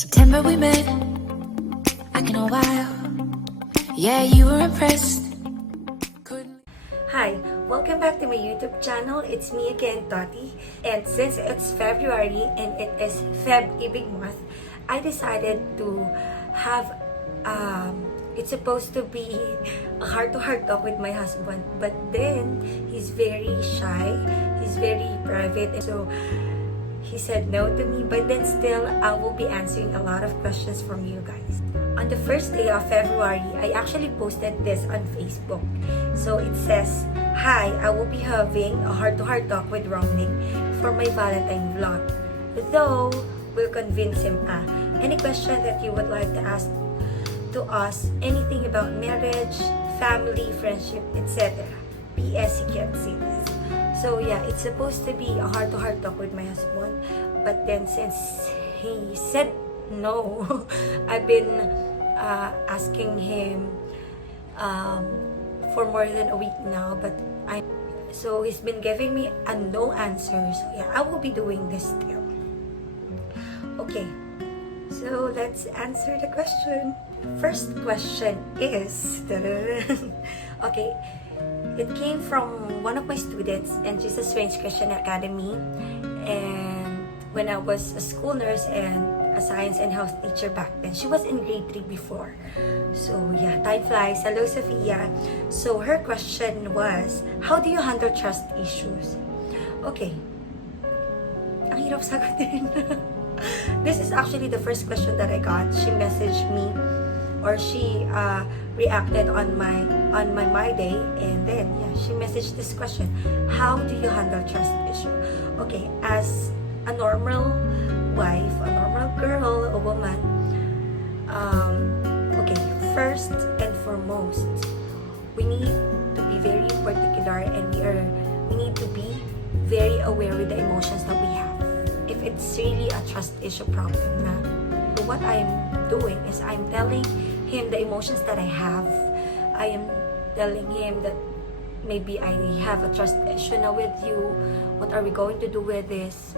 September we met, back in a while. Yeah, you were impressed. Hi, welcome back to my YouTube channel. It's me again, Dotty. And since it's February and it is Feb-Ibig month, I decided to have it's supposed to be a heart-to-heart talk with my husband, but then he's very shy, he's very private, and so he said no to me. But then still, I will be answering a lot of questions from you guys. On the first day of February, I actually posted this on Facebook. So it says, "Hi, I will be having a heart-to-heart talk with Romnick for my Valentine vlog. Though, we'll convince him. Any question that you would like to ask to us, anything about marriage, family, friendship, etc. P.S. He can't see this." So yeah, it's supposed to be a heart-to-heart talk with my husband. But then since he said no, I've been asking him for more than a week now. So he's been giving me a no answer. So yeah, I will be doing this still. Okay, so let's answer the question. First question is, okay, it came from one of my students, and she's a Strange Christian Academy. And when I was a school nurse and a science and health teacher back then, she was in grade 3 before. So yeah, time flies. Hello, Sophia. So her question was, how do you handle trust issues? Okay, ang hirap sagutin. This is actually the first question that I got. She messaged me, or she reacted on my day, and then yeah, she messaged this question: how do you handle trust issue? Okay, as a normal wife, a normal girl, a woman, okay, first and foremost, we need to be very particular, and we need to be very aware with the emotions that we have. If it's really a trust issue problem na, what I'm doing is I'm telling him the emotions that I have. I am telling him that maybe I have a trust issue now with you. What are we going to do with this?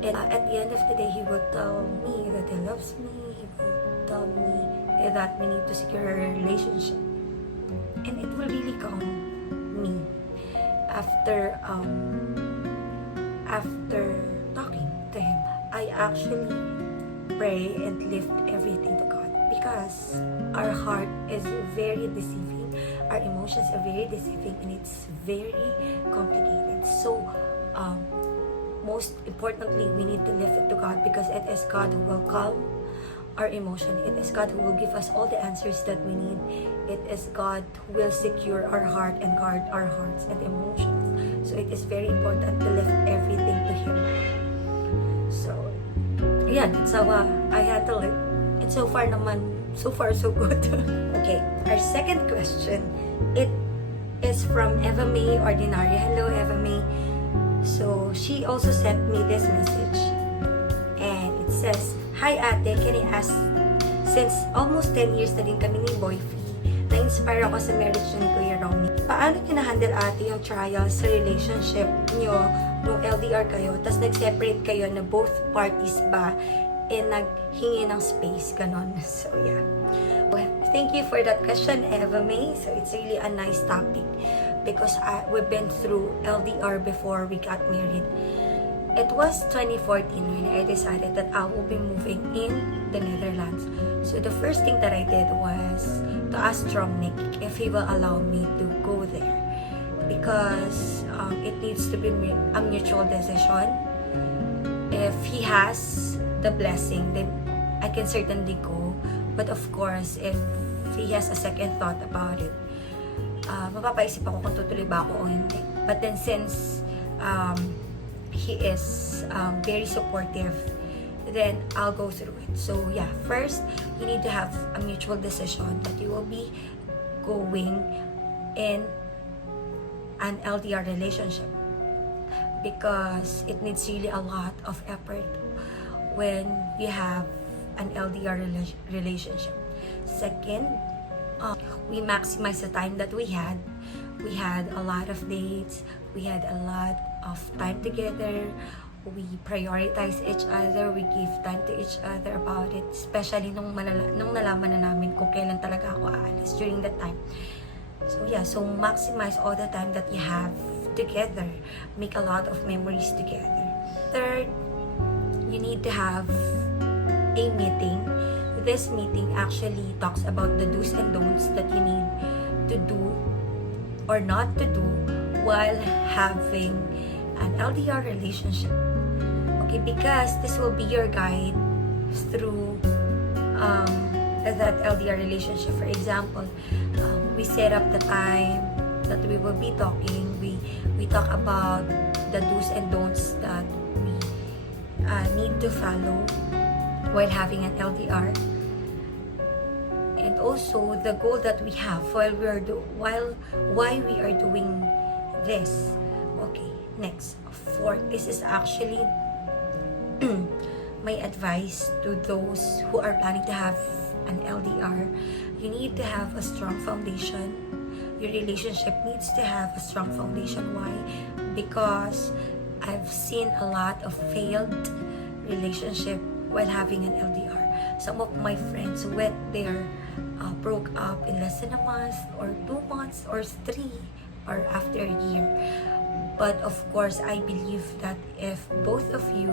And at the end of the day, he will tell me that he loves me. He will tell me that we need to secure a relationship. And it will really calm me after talking to him. I actually pray and lift everything to God, because our heart is very deceiving, our emotions are very deceiving, and it's very complicated. So most importantly, we need to lift it to God, because it is God who will calm our emotion. It is God who will give us all the answers that we need. It is God who will secure our heart and guard our hearts and emotions. So it is very important to lift everything to Him. So yeah, that's how I handle it. And so far so good. Okay, our second question, it is from Eva May Ordinary. Hello, Eva May. So she also sent me this message, and it says, "Hi ate, can I ask, since almost 10 years na din kami ni Boyfie, na-inspire ako sa marriage ni Kuya Romnick. Paano niyo na-handle ate yung trials sa relationship niyo nung LDR kayo, tas nag-separate kayo na both parties ba, naghingi ng space, ganon?" So yeah. Well, thank you for that question, Eva May. So it's really a nice topic, because we've been through LDR before we got married. It was 2014 when I decided that I will be moving in the Netherlands. So the first thing that I did was to ask Romnick if he will allow me to go there, because it needs to be a mutual decision. If he has the blessing, then I can certainly go. But of course, if he has a second thought about it, mapapaisip ako kung tutuloy ba ako o hindi. But then since he is very supportive, then I'll go through it. So yeah, first, you need to have a mutual decision that you will be going in an LDR relationship, because it needs really a lot of effort when you have an LDR relationship. Second, we maximize the time that we had. We had a lot of dates. We had a lot of time together. we prioritize each other, we give time to each other about it, especially nung nalaman na namin kung kailan talaga ako aalis during that time. So yeah, so maximize all the time that you have together, make a lot of memories together. Third, you need to have a meeting. This meeting actually talks about the do's and don'ts that you need to do or not to do while having an LDR relationship. Okay, because this will be your guide through that LDR relationship. For example, we set up the time that we will be talking. We talk about the do's and don'ts that we need to follow while having an LDR, and also the goal that we have while why we are doing this. Okay, next, fourth, this is actually my advice to those who are planning to have an LDR. You need to have a strong foundation. Your relationship needs to have a strong foundation. Why? Because I've seen a lot of failed relationship while having an LDR. Some of my friends went there, broke up in less than a month or 2 months or 3 or after a year. But of course, I believe that if both of you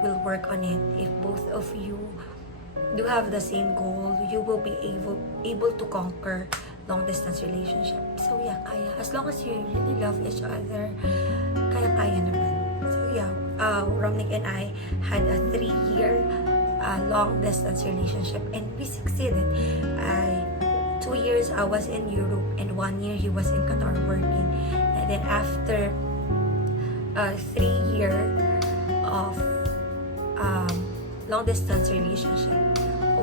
will work on it, if both of you do have the same goal, you will be able to conquer long distance relationship. So yeah, kaya. As long as you really love each other, kaya naman. So yeah, Romnick and I had a 3-year long distance relationship and we succeeded. 2 years I was in Europe and 1 year he was in Qatar working. And then after 3 year of long distance relationship,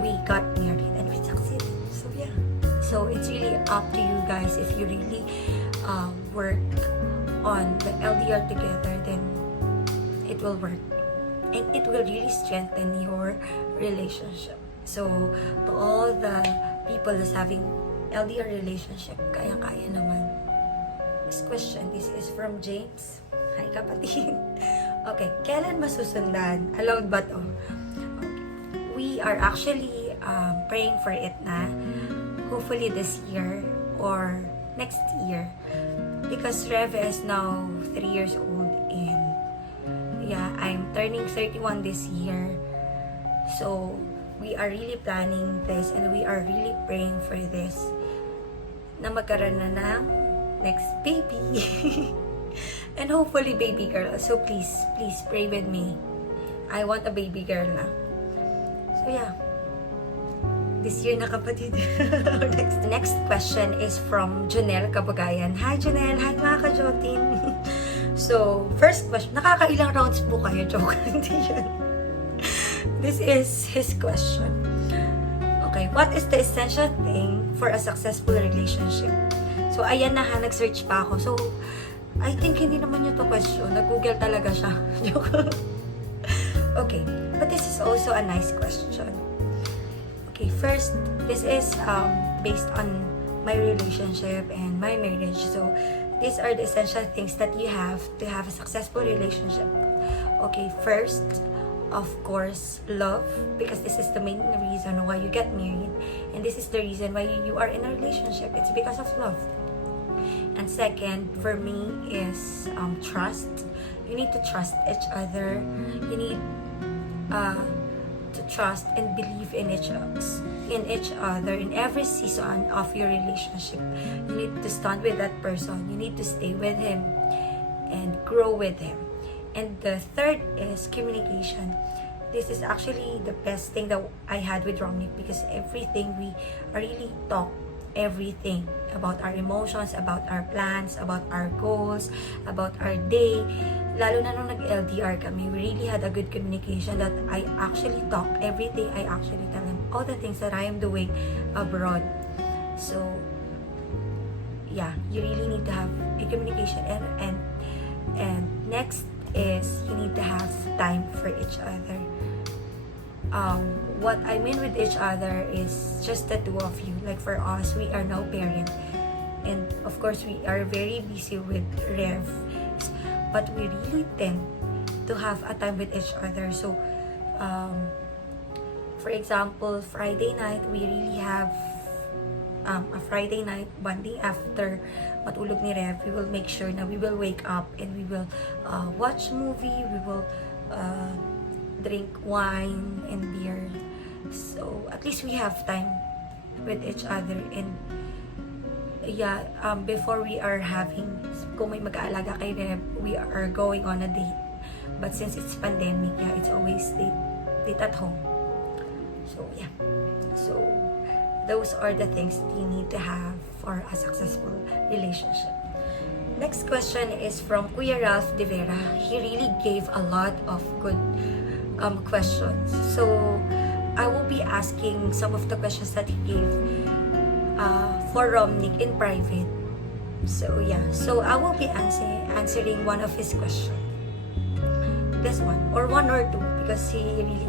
we got married and we succeeded. So yeah, so it's really up to you guys. If you really work on the LDR together, then it will work and it will really strengthen your relationship. So to all the people that's having LDR relationship, kaya naman. This question, this is from James. Hi kapatid. Okay, kailan masusundan? Allowed ba to? Okay. We are actually praying for it na. Hopefully this year or next year. Because Rev is now 3 years old and yeah, I'm turning 31 this year. So we are really planning this and we are really praying for this na magkaroon na ng next baby. And hopefully baby girl. So please pray with me. I want a baby girl na. So yeah. This year na kapatid. Next question is from Jonel Kabagayan. Hi Jonel! Hi mga ka-Jotin! So, first question. Nakakailang rounds po kayo? Joke. Hindi yun. This is his question. Okay, what is the essential thing for a successful relationship? So, ayan na ha, nag-search pa ako. So, I think hindi naman yun to question. Nag-google talaga siya. Okay, but this is also a nice question. Okay, first, this is based on my relationship and my marriage. So, these are the essential things that you have to have a successful relationship. Okay, first, of course, love, because this is the main reason why you get married. And this is the reason why you are in a relationship. It's because of love. And second, for me, is trust. You need to trust each other. You need to trust and believe in each other in every season of your relationship. You need to stand with that person. You need to stay with him and grow with him. And the third is communication. This is actually the best thing that I had with Romnick, because everything we really talk everything about our emotions, about our plans, about our goals, about our day. Lalo na nung nag-LDR kami, we really had a good communication that I actually talk everything. I actually tell them all the things that I am doing abroad. So, yeah, you really need to have a communication. And next is you need to have time for each other. What I mean with each other is just the two of you. Like for us, we are now parent, and of course we are very busy with Rev, but we really tend to have a time with each other. So, for example, Friday night, we really have a Friday night bonding after matulog ni Rev. We will make sure na we will wake up and we will watch movie, we will drink wine and beer. So, at least we have time with each other. And yeah, before we are having, kung may mag-aalaga kay Rev, we are going on a date. But since it's pandemic, yeah, it's always date at home. So yeah, so those are the things you need to have for a successful relationship. Next question is from Kuya Ralph De Vera. He really gave a lot of good questions. So I will be asking some of the questions that he gave for Romnick in private. So yeah, so I will be answering one of his questions. This one, or one or two, because he really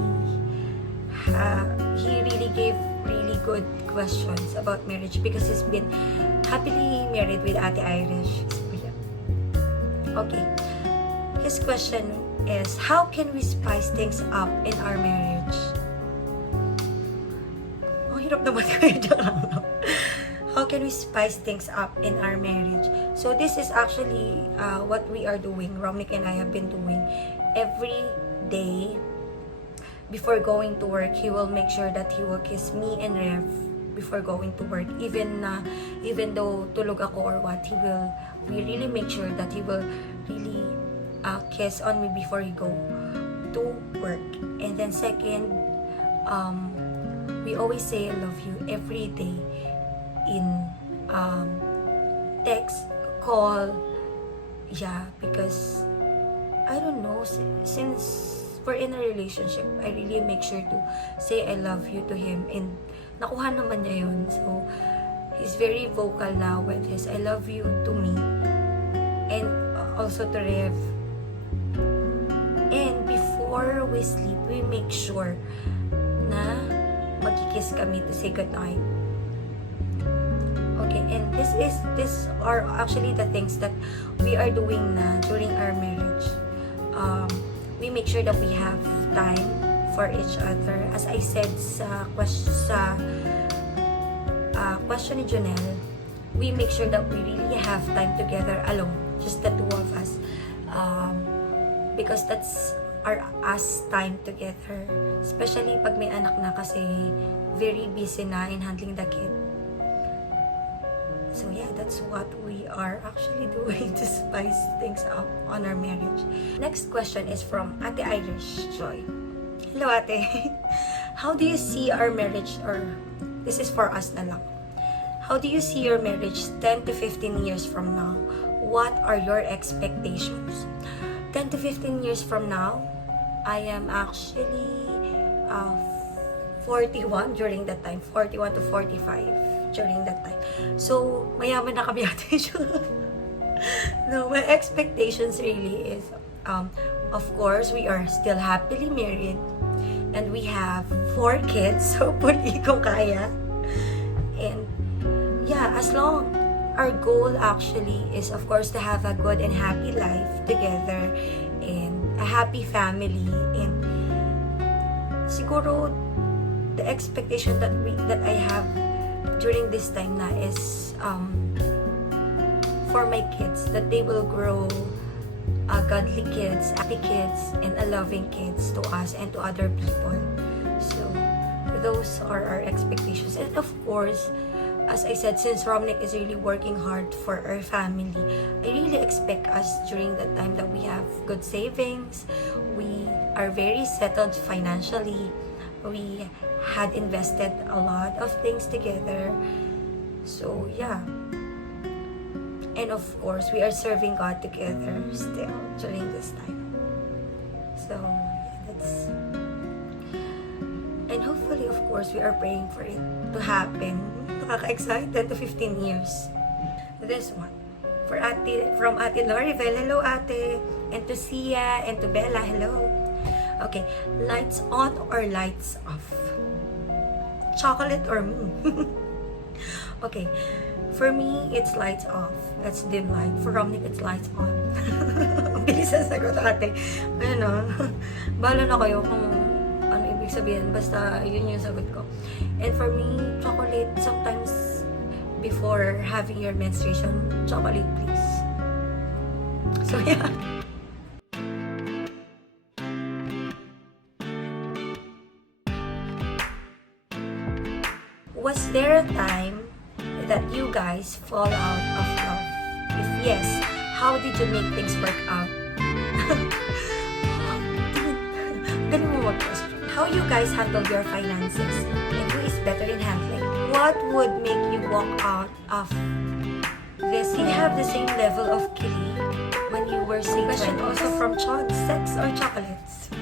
gave really good questions about marriage, because he's been happily married with Ate Irish. So, yeah. Okay. His question is, how can we spice things up in our marriage? Oh, hirap naman ko. How can we spice things up in our marriage? So this is actually what we are doing. Romnick and I have been doing every day. Before going to work, he will make sure that he will kiss me and Rev before going to work. Even though tulog ako or what, we really make sure that he will really kiss on me before he go to work. And then second, we always say I love you every day in text, call, yeah, because I don't know, since we're in a relationship, I really make sure to say I love you to him, and nakuha naman niya yun. So he's very vocal now with his I love you to me, and also to Rev. And before we sleep, we make sure na magkikiss kami to say goodnight. Okay, and this are actually the things that we are doing na during our marriage. We make sure that we have time for each other. As I said sa question ni Jonelle, we make sure that we really have time together alone, just the two of us, because that's our us time together. Especially pag may anak na, kasi very busy na in handling the kid. So yeah, that's what we are actually doing to spice things up on our marriage. Next question is from Ate Irish Joy. Hello, Ate. How do you see our marriage, or this is for us na lang. How do you see your marriage 10 to 15 years from now? What are your expectations? 10 to 15 years from now, I am actually 41 during that time. 41 to 45. During that time. So, mayaman na kami ate. No, my expectations really is, of course, we are still happily married and we have 4 kids, so puli kung kaya. And yeah, as long, our goal actually is, of course, to have a good and happy life together and a happy family. And siguro, the expectation that I have during this time na is for my kids, that they will grow godly kids, happy kids, and a loving kids to us and to other people. So those are our expectations. And of course, as I said, since Romnick is really working hard for our family, I really expect us during that time that we have good savings, we are very settled financially, we had invested a lot of things together. So yeah, and of course we are serving God together still during this time. So yeah, that's, and hopefully, of course, we are praying for it to happen. Nakaka-excited to 15 years. This one from Ate Loribel. Hello, Ate. And to Sia and to Bella. Hello. Okay, lights on or lights off? Chocolate or me? Okay, for me, it's lights off. That's dim light. For Romnick, it's lights on. Mabilis ang sagot ate. Ano, bala na kayo kung ano ibig sabihin. Basta yun yung sagot ko. And for me, chocolate sometimes before having your menstruation, chocolate please. So yeah. Was there a time that you guys fall out of love? If yes, how did you make things work out? Ganun mo mag-question. How you guys handle your finances? And who is better in handling? What would make you walk out of this? Did you have the same level of kili when you were single? Question also from Chod. Sex or chocolates?